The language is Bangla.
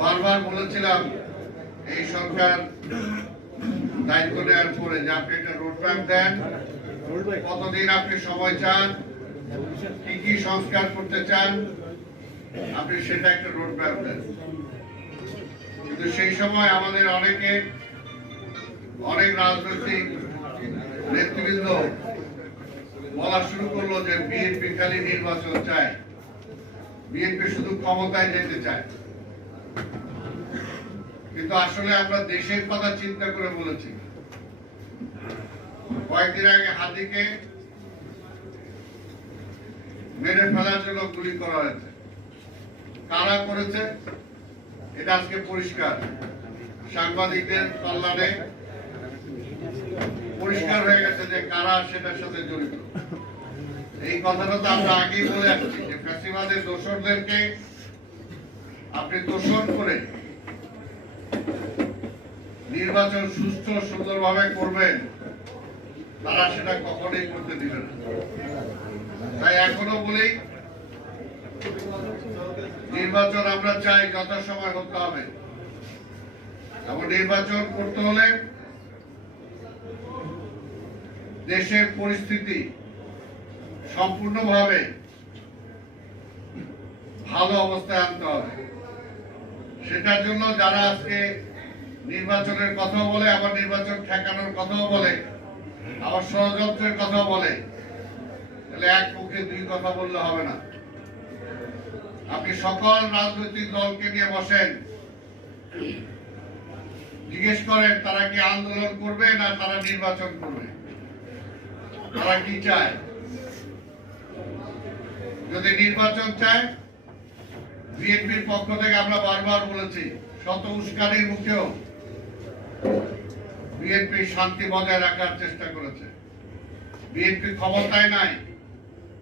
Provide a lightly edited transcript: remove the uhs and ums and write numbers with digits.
বারবার বলেছিলাম এই সরকার দায়িত্ব নেওয়ার পরে যে আপনি একটা রোডম্যাপ দেন, কতদিন আপনি সময় চান, কি কি সংস্কার করতে চান, আপনি সেটা একটা রোডম্যাপ দেন। কিন্তু সেই সময় আমাদের অনেক রাজনৈতিক নেতৃবৃন্দ বলা শুরু করলো যে বিএনপি খালি নির্বাচন চায়, বিএনপি শুধু ক্ষমতায় যেতে চায়। কিন্তু আসলে আমরা দেশের কথা চিন্তা করে বলেছি। কয়েকদিন আগে হাতিকে মেরে ফেলার জন্য গুলি করা হয়েছে, কারা করেছে এটা আজকে পরিষ্কার। সাংবাদিকদের কল্যাণে পরিষ্কার হয়ে গেছে যে কারা সেটার সাথে জড়িত। এই কথাটা তো আমরা আগেই বলে আসছি যে ফ্যাসিবাদের দোষরদেরকে আপনি দোষণ করে নির্বাচন সুষ্ঠু সুন্দরভাবে করবেন, তারা সেটা কখনোই করতে দিবে না। তাই এখনো বলি, নির্বাচন আমরা চাই যথাসময় হতে হবে, এবং নির্বাচন করতে হলে দেশের পরিস্থিতি সম্পূর্ণভাবে ভালো অবস্থায় আনতে হবে। সেটার জন্য যারা আজকে নির্বাচনের কথা বলে, আবার নির্বাচন ঠেকানোর কথাও বলে, আবার ষড়যন্ত্রের কথা বলে, তাহলে এক মুখে দুই কথা বললে হবে না। আপনি সকল রাজনৈতিক দলকে নিয়ে বসেন, জিজ্ঞেস করেন তারা কি আন্দোলন করবে না তারা নির্বাচন করবে, তারা কি চায়। যদি নির্বাচন চায়, বিএনপির পক্ষ থেকে আমরা বারবার বলেছি, শত উস্কানির মুখেও বিএনপি শান্তি বজায় রাখার চেষ্টা করেছে। বিএনপি ক্ষমতায় নাই,